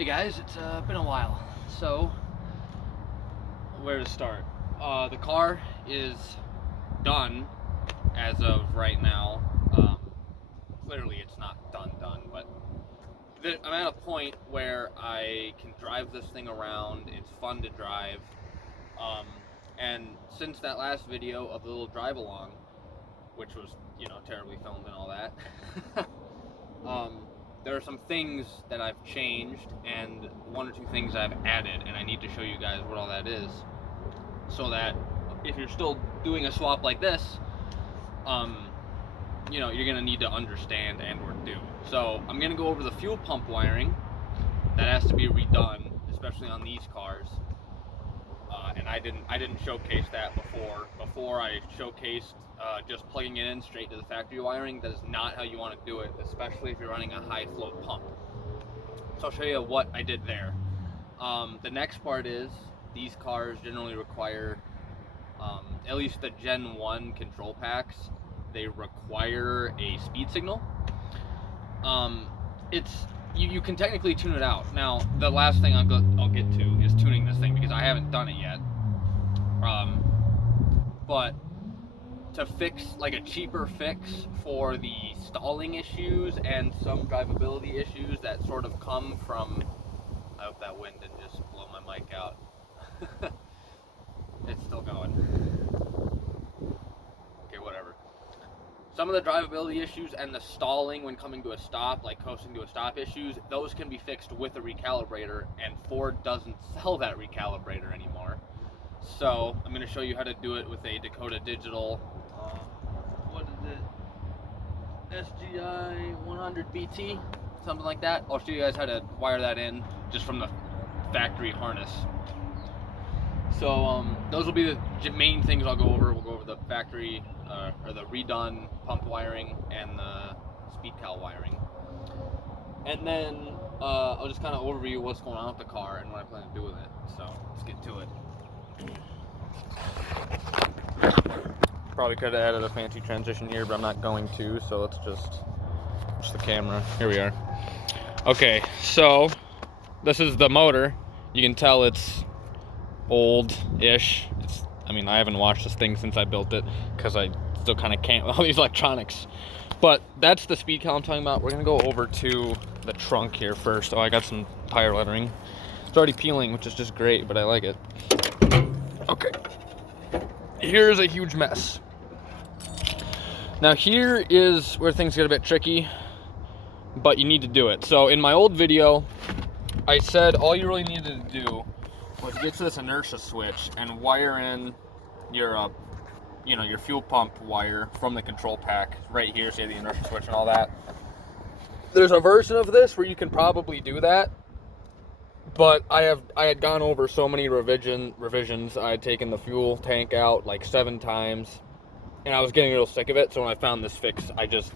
Hey guys, it's been a while. So, where to start? The car is done as of right now. Clearly it's not done, but I'm at a point where I can drive this thing around. It's fun to drive. And since that last video of the little drive along, which was, terribly filmed and all that, there are some things that I've changed and one or two things I've added, and I need to show you guys what all that is, so that if you're still doing a swap like this, you're gonna need to understand and or do. So I'm gonna go over the fuel pump wiring that has to be redone, especially on these cars. And I didn't showcase that before. Before I showcased just plugging it in straight to the factory wiring. That is not how you want to do it, especially if you're running a high flow pump. So I'll show you what I did there. The next part is these cars generally require, at least the Gen 1 control packs, they require a speed signal. You can technically tune it out. Now, the last thing I'll get to is tuning this thing, because I haven't done it yet. But to fix, like a cheaper fix for the stalling issues and some drivability issues that sort of come from, I hope that wind didn't just blow my mic out. It's still going. Okay, whatever. Some of the drivability issues and the stalling when coming to a stop, like coasting to a stop issues, those can be fixed with a recalibrator, and Ford doesn't sell that recalibrator anymore. So I'm going to show you how to do it with a Dakota Digital, what is it, SGI 100 BT, something like that. I'll show you guys how to wire that in just from the factory harness. So those will be the main things I'll go over. We'll go over the factory, or the redone pump wiring and the speed cal wiring. And then I'll just kind of overview what's going on with the car and what I plan to do with it. So let's get to it. Probably could have added a fancy transition here, but I'm not going to, so let's just switch the camera. Here we are. Okay, so this is the motor. You can tell it's old-ish. I haven't washed this thing since I built it, because I still kind of can't with all these electronics. But that's the speed cal I'm talking about. We're gonna go over to the trunk here first. Oh, I got some tire lettering. It's already peeling, which is just great, but I like it. Okay, here's a huge mess. Now here is where things get a bit tricky, but you need to do it. So in my old video, I said all you really needed to do was get to this inertia switch and wire in your, your fuel pump wire from the control pack right here. So you have the inertia switch and all that. There's a version of this where you can probably do that, but I had gone over so many revisions. I had taken the fuel tank out like 7 times, and I was getting real sick of it. So when I found this fix, I just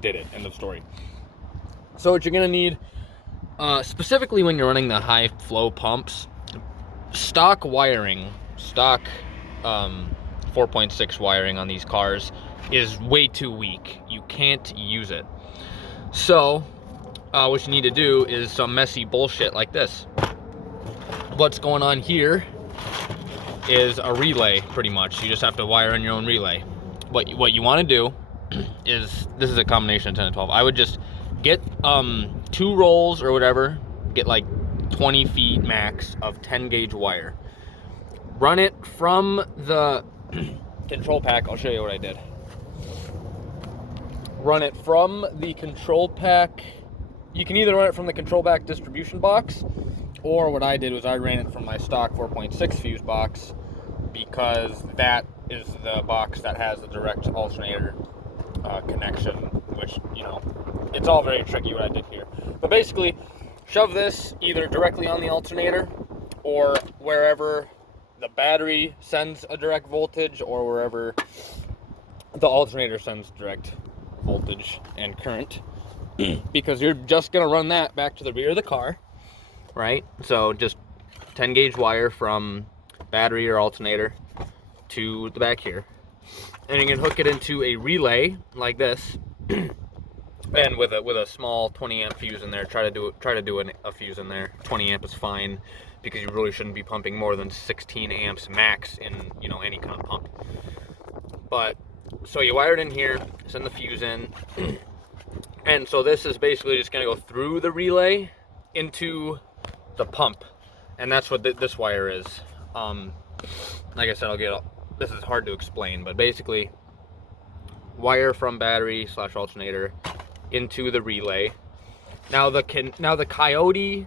did it. End of story. So what you're gonna need, specifically when you're running the high flow pumps, stock wiring, 4.6 wiring on these cars is way too weak. You can't use it. So what you need to do is some messy bullshit like this. What's going on here is a relay, pretty much. You just have to wire in your own relay. What you want to do is, this is a combination of 10 and 12. I would just get 2 rolls or whatever, get like 20 feet max of 10 gauge wire. Run it from the control pack. I'll show you what I did. Run it from the control pack. You can either run it from the control pack distribution box, or what I did was I ran it from my stock 4.6 fuse box, because that is the box that has the direct alternator connection, which, it's all very tricky what I did here. But basically, shove this either directly on the alternator, or wherever the battery sends a direct voltage, or wherever the alternator sends direct voltage and current, because you're just going to run that back to the rear of the car, right? So just 10 gauge wire from battery or alternator to the back here, and you can hook it into a relay like this. And with a small 20 amp fuse in there, try to do a fuse in there. 20 amp is fine, because you really shouldn't be pumping more than 16 amps max in, you know, any kind of pump. But so you wire it in here, send the fuse in, and so this is basically just gonna go through the relay into the pump, and that's what this wire is. Like I said, this is hard to explain, but basically wire from battery / alternator into the relay. Now the Coyote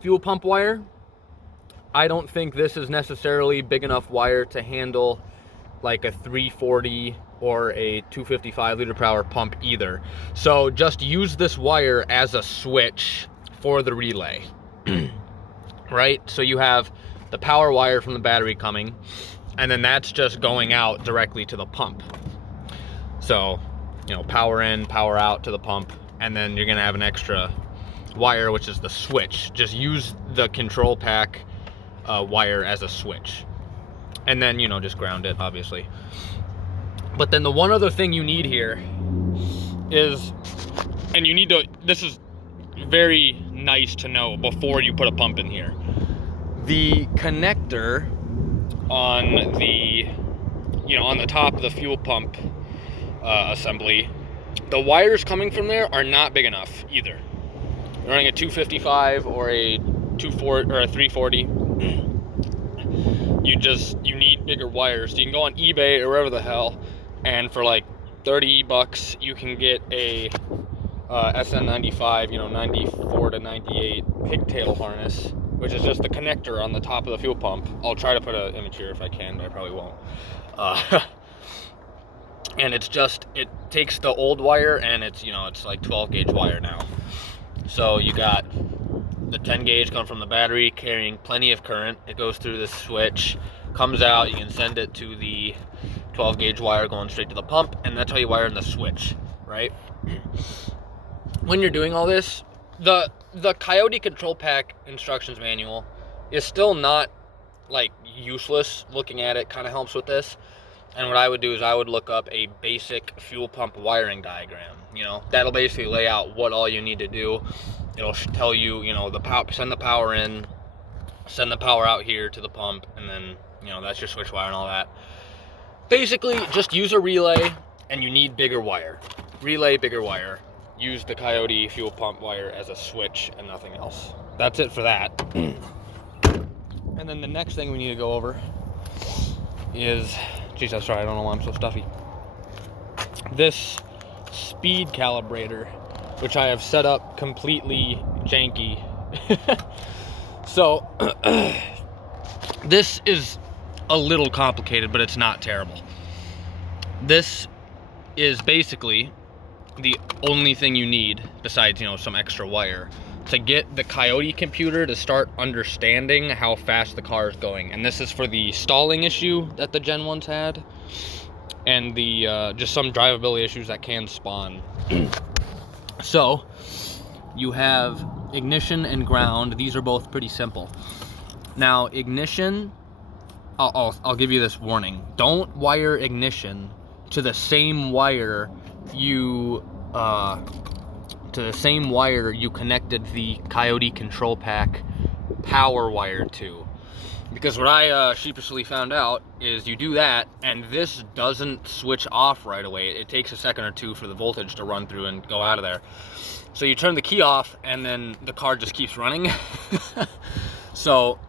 fuel pump wire, I don't think this is necessarily big enough wire to handle like a 340 or a 255 liter per hour pump either. So just use this wire as a switch for the relay. Right? So you have the power wire from the battery coming, and then that's just going out directly to the pump. So, you know, power in, power out to the pump, and then you're gonna have an extra wire, which is the switch. Just use the control pack wire as a switch, and then, you know, just ground it, obviously. But then the one other thing you need here is, and you need to, this is very nice to know before you put a pump in here, the connector on the, you know, on the top of the fuel pump assembly, the wires coming from there are not big enough either. You're running a 255 or a 240 or a 340. You need bigger wires. So you can go on eBay or wherever the hell, and for like 30 bucks you can get a SN95, you know, 94 to 98 pigtail harness, which is just the connector on the top of the fuel pump. I'll try to put an image here if I can, but I probably won't. And it's just, it takes the old wire, and it's, you know, it's like 12 gauge wire now. So you got the 10 gauge coming from the battery carrying plenty of current. It goes through this switch, comes out, you can send it to the 12 gauge wire going straight to the pump, and that's how you wire in the switch, right? When you're doing all this, the Coyote control pack instructions manual is still not like useless. Looking at it kind of helps with this. And what I would do is I would look up a basic fuel pump wiring diagram. You know, that'll basically lay out what all you need to do. It'll tell you, you know, the power, send the power in, send the power out here to the pump, and then, you know, that's your switch wire and all that. Basically, just use a relay, and you need bigger wire. Relay, bigger wire. Use the Coyote fuel pump wire as a switch and nothing else. That's it for that. And then the next thing we need to go over is, geez, I'm sorry, I don't know why I'm so stuffy. This speed calibrator, which I have set up completely janky. So, this is a little complicated, but it's not terrible. This is basically the only thing you need, besides, you know, some extra wire, to get the Coyote computer to start understanding how fast the car is going. And this is for the stalling issue that the Gen 1s had, and the just some drivability issues that can spawn. So you have ignition and ground. These are both pretty simple. Now ignition, I'll give you this warning: don't wire ignition to the same wire you connected the Coyote control pack power wire to. Because what I sheepishly found out is you do that, and this doesn't switch off right away. It takes a second or two for the voltage to run through and go out of there. So you turn the key off, and then the car just keeps running. So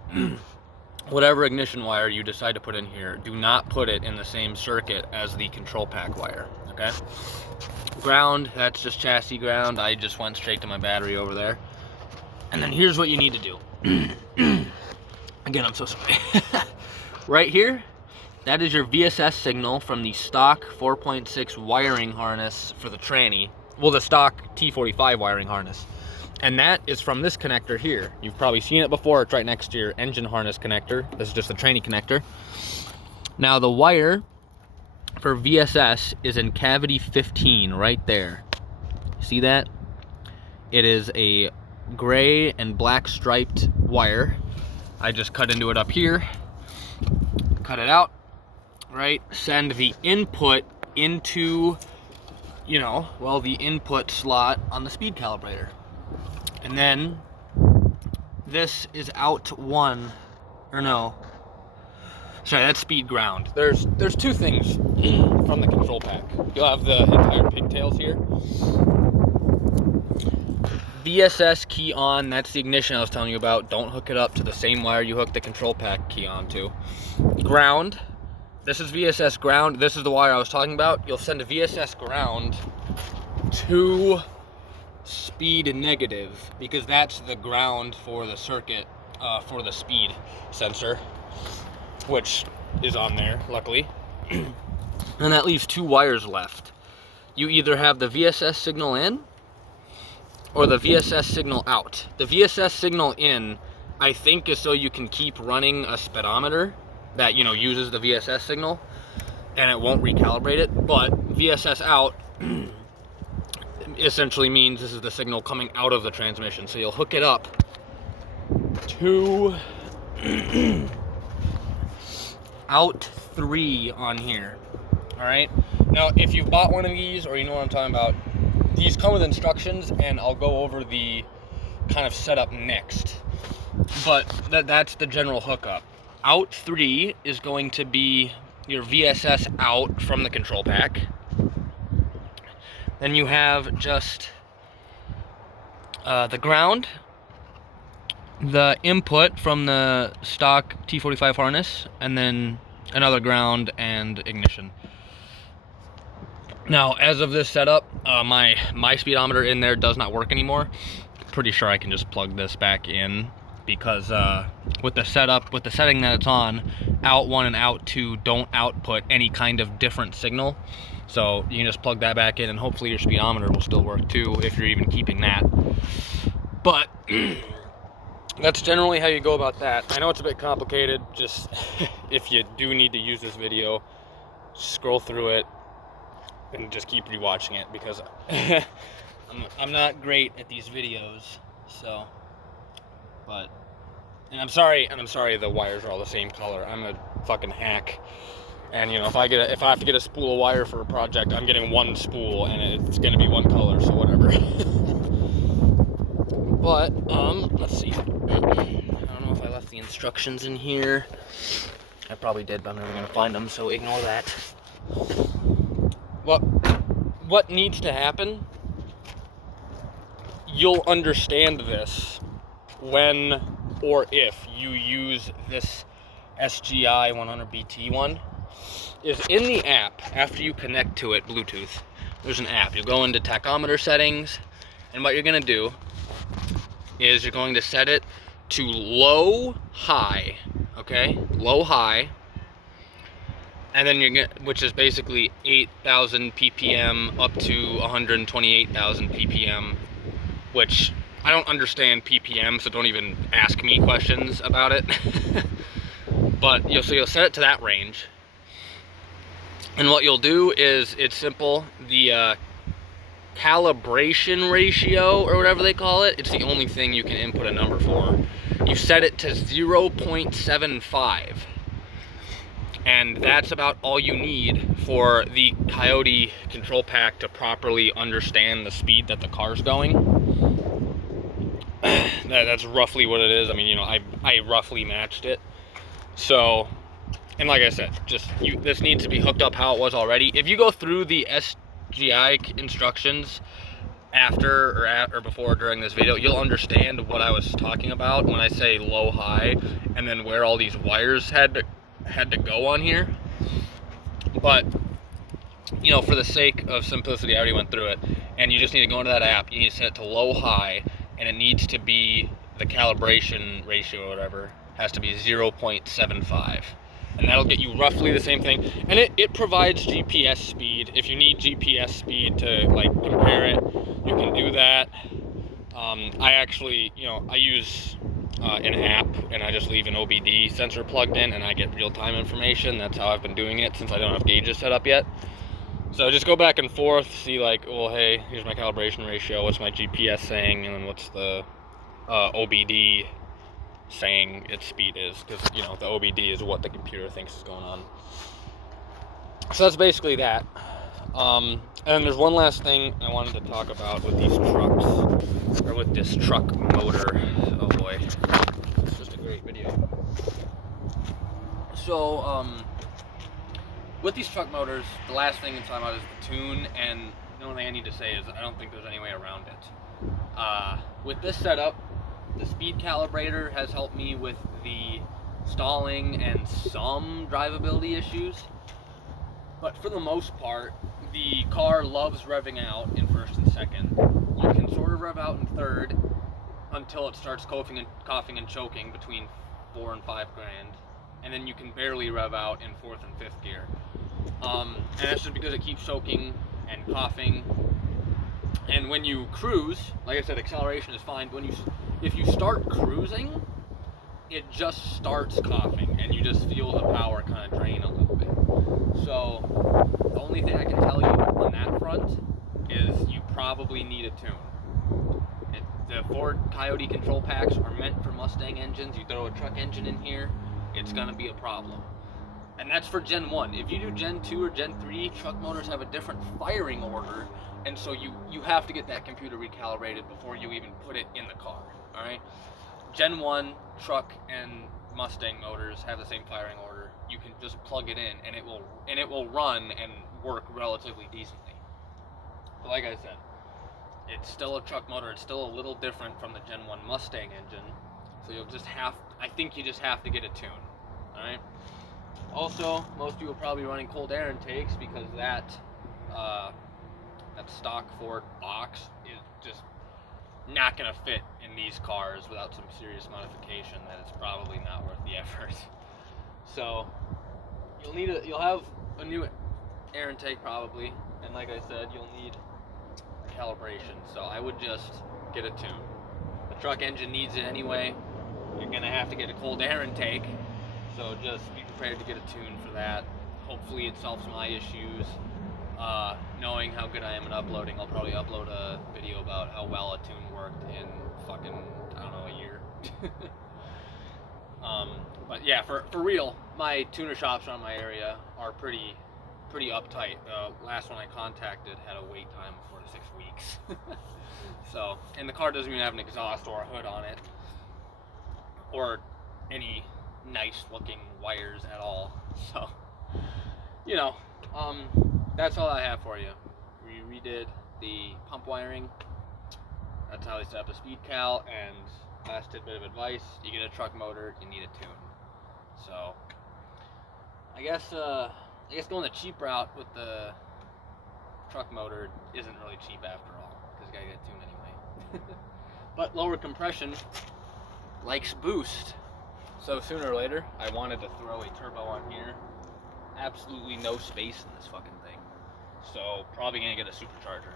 whatever ignition wire you decide to put in here, do not put it in the same circuit as the control pack wire, okay? Ground, that's just chassis ground. I just went straight to my battery over there. And then here's what you need to do. Again, I'm so sorry. Right here, that is your VSS signal from the stock 4.6 wiring harness for the tranny. Well, the stock T45 wiring harness. And that is from this connector here. You've probably seen it before. It's right next to your engine harness connector. This is just the tranny connector. Now the wire for VSS is in cavity 15 right there. See that? It is a gray and black striped wire. I just cut into it up here, cut it out, right? Send the input into you know, well, the input slot on the speed calibrator. And then this is out 1, or no, sorry, that's speed ground. There's two things from the control pack. You'll have the entire pigtails here. VSS key on, that's the ignition I was telling you about. Don't hook it up to the same wire you hook the control pack key on to. Ground, this is VSS ground. This is the wire I was talking about. You'll send a VSS ground to speed negative, because that's the ground for the circuit, for the speed sensor, which is on there, luckily. And that leaves 2 wires left. You either have the VSS signal in or the VSS signal out. The VSS signal in, I think, is so you can keep running a speedometer that, you know, uses the VSS signal and it won't recalibrate it. But VSS out essentially means this is the signal coming out of the transmission. So you'll hook it up to out 3 on here. All right. Now, if you've bought one of these, or you know what I'm talking about, these come with instructions, and I'll go over the kind of setup next. But that's the general hookup. Out 3 is going to be your VSS out from the control pack. Then you have just the ground, the input from the stock T45 harness, and then another ground and ignition. Now, as of this setup, my speedometer in there does not work anymore. Pretty sure I can just plug this back in, because with the setup, with the setting that it's on, out 1 and out 2 don't output any kind of different signal. So you can just plug that back in, and hopefully your speedometer will still work too, if you're even keeping that. But that's generally how you go about that. I know it's a bit complicated. Just if you do need to use this video, scroll through it and just keep rewatching it, because I'm not great at these videos. So, but, and I'm sorry the wires are all the same color. I'm a fucking hack. And, you know, if I have to get a spool of wire for a project, I'm getting 1 spool, and it's gonna be 1 color, so whatever. But let's see. I don't know if I left the instructions in here. I probably did, but I'm never gonna find them, so ignore that. What needs to happen? You'll understand this when or if you use this SGI 100BT one. Is in the app, after you connect to it Bluetooth, there's an app. You'll go into tachometer settings, and what you're going to do is you're going to set it to low high, okay? Low high. And then you're going to, which is basically 8,000 ppm up to 128,000 ppm, which I don't understand ppm, so don't even ask me questions about it. But you'll set it to that range. And what you'll do is, it's simple. The calibration ratio, or whatever they call it, it's the only thing you can input a number for. You set it to 0.75. And that's about all you need for the Coyote control pack to properly understand the speed that the car's going. That's roughly what it is. I mean, you know, I roughly matched it. So, and like I said, this needs to be hooked up how it was already. If you go through the SGI instructions after or before during this video, you'll understand what I was talking about when I say low high, and then where all these wires had to go on here. But, you know, for the sake of simplicity, I already went through it, and you just need to go into that app. You need to set it to low high, and it needs to be, the calibration ratio or whatever has to be 0.75, and that'll get you roughly the same thing. And it provides GPS speed. If you need GPS speed to like compare it, you can do that. I actually, you know, I use an app, and I just leave an OBD sensor plugged in, and I get real-time information. That's how I've been doing it since I don't have gauges set up yet. So just go back and forth, see like, well, hey, here's my calibration ratio, what's my GPS saying, and then what's the OBD saying its speed is, because, you know, the OBD is what the computer thinks is going on. So that's basically that. And then there's one last thing I wanted to talk about with these trucks, or with this truck motor. Oh boy, it's just a great video. So, with these truck motors, the last thing I'm talking about is the tune, and the only thing I need to say is I don't think there's any way around it. With this setup, the speed calibrator has helped me with the stalling and some drivability issues, but for the most part, the car loves revving out in first and second. You can sort of rev out in third until it starts coughing and choking between 4 and 5 grand, and then you can barely rev out in fourth and fifth gear. And that's just because it keeps choking and coughing. And when you cruise, like I said, acceleration is fine. But if you start cruising, it just starts coughing, and you just feel the power kind of drain a little bit. So the only thing I can tell you on that front is you probably need a tune. The Ford Coyote control packs are meant for Mustang engines. You throw a truck engine in here, it's gonna be a problem. And that's for Gen 1. If you do Gen 2 or Gen 3, truck motors have a different firing order, and so you have to get that computer recalibrated before you even put it in the car, all right? Gen 1 truck and Mustang motors have the same firing order. You can just plug it in, and it will run and work relatively decently. But like I said, it's still a truck motor. It's still a little different from the Gen 1 Mustang engine, so I think you just have to get a tune, all right? Also, most people are probably running cold air intakes because that stock Ford box is just not going to fit in these cars without some serious modification. That it's probably not worth the effort. So you'll have a new air intake probably, and like I said, you'll need calibration. So I would just get a tune. The truck engine needs it anyway. You're going to have to get a cold air intake. So just be prepared to get a tune for that. Hopefully it solves my issues. Knowing how good I am at uploading, I'll probably upload a video about how well a tune worked in fucking, I don't know, a year. But yeah, for real, my tuner shops around my area are pretty uptight. The last one I contacted had a wait time of 4 to 6 weeks. So, and the car doesn't even have an exhaust or a hood on it, or any nice looking wires at all. So, you know, that's all I have for you. We redid the pump wiring. That's how they set up the speed cal. And last tidbit of advice: you get a truck motor, you need a tune. So, I guess going the cheap route with the truck motor isn't really cheap after all, because you gotta get a tune anyway. But lower compression likes boost. So sooner or later, I wanted to throw a turbo on here. Absolutely no space in this fucking thing. So probably gonna get a supercharger,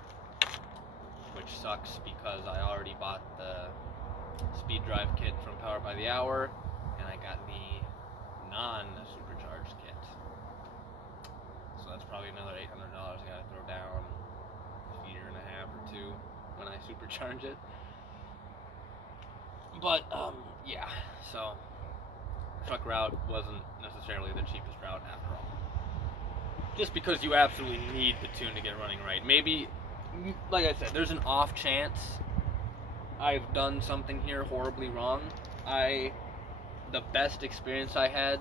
which sucks because I already bought the speed drive kit from Power by the Hour, and I got the non-supercharged kit. So that's probably another $800 I gotta throw down a year and a half or two when I supercharge it. But yeah, so truck route wasn't necessarily the cheapest route after all. Just because you absolutely need the tune to get running right. Maybe, like I said, there's an off chance I've done something here horribly wrong. The best experience I had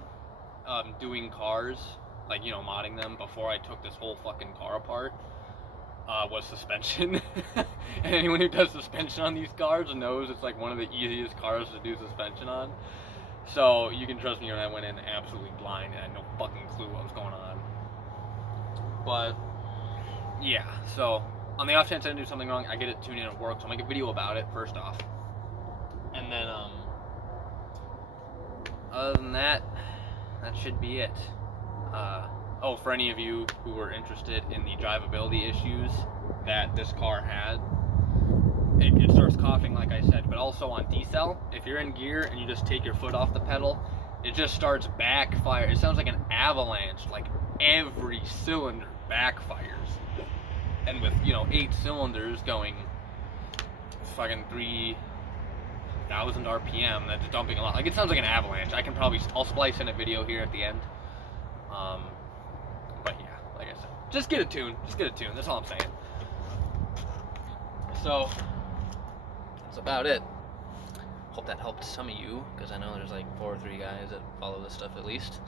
doing cars, like, you know, modding them before I took this whole fucking car apart, was suspension. And anyone who does suspension on these cars knows it's like one of the easiest cars to do suspension on. So you can trust me when I went in absolutely blind and I had no fucking clue what was going on. But yeah, so on the off chance I didn't do something wrong, I get it tuned in and it works. I'll make a video about it first off. And then other than that, that should be it. Oh, for any of you who were interested in the drivability issues that this car had, it starts coughing like I said, but also on decel, if you're in gear and you just take your foot off the pedal, it just starts backfire. It sounds like an avalanche, like every cylinder backfires. And with, you know, 8 cylinders going fucking 3,000 RPM, that's dumping a lot. Like, it sounds like an avalanche. I'll splice in a video here at the end. But yeah, like I said, Just get a tune. Just get a tune. That's all I'm saying. So, that's about it. Hope that helped some of you, because I know there's like 4 or 3 guys that follow this stuff at least.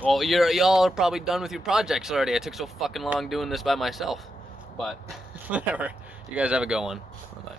Well, y'all are probably done with your projects already. I took so fucking long doing this by myself. But, whatever. You guys have a good one. Bye-bye.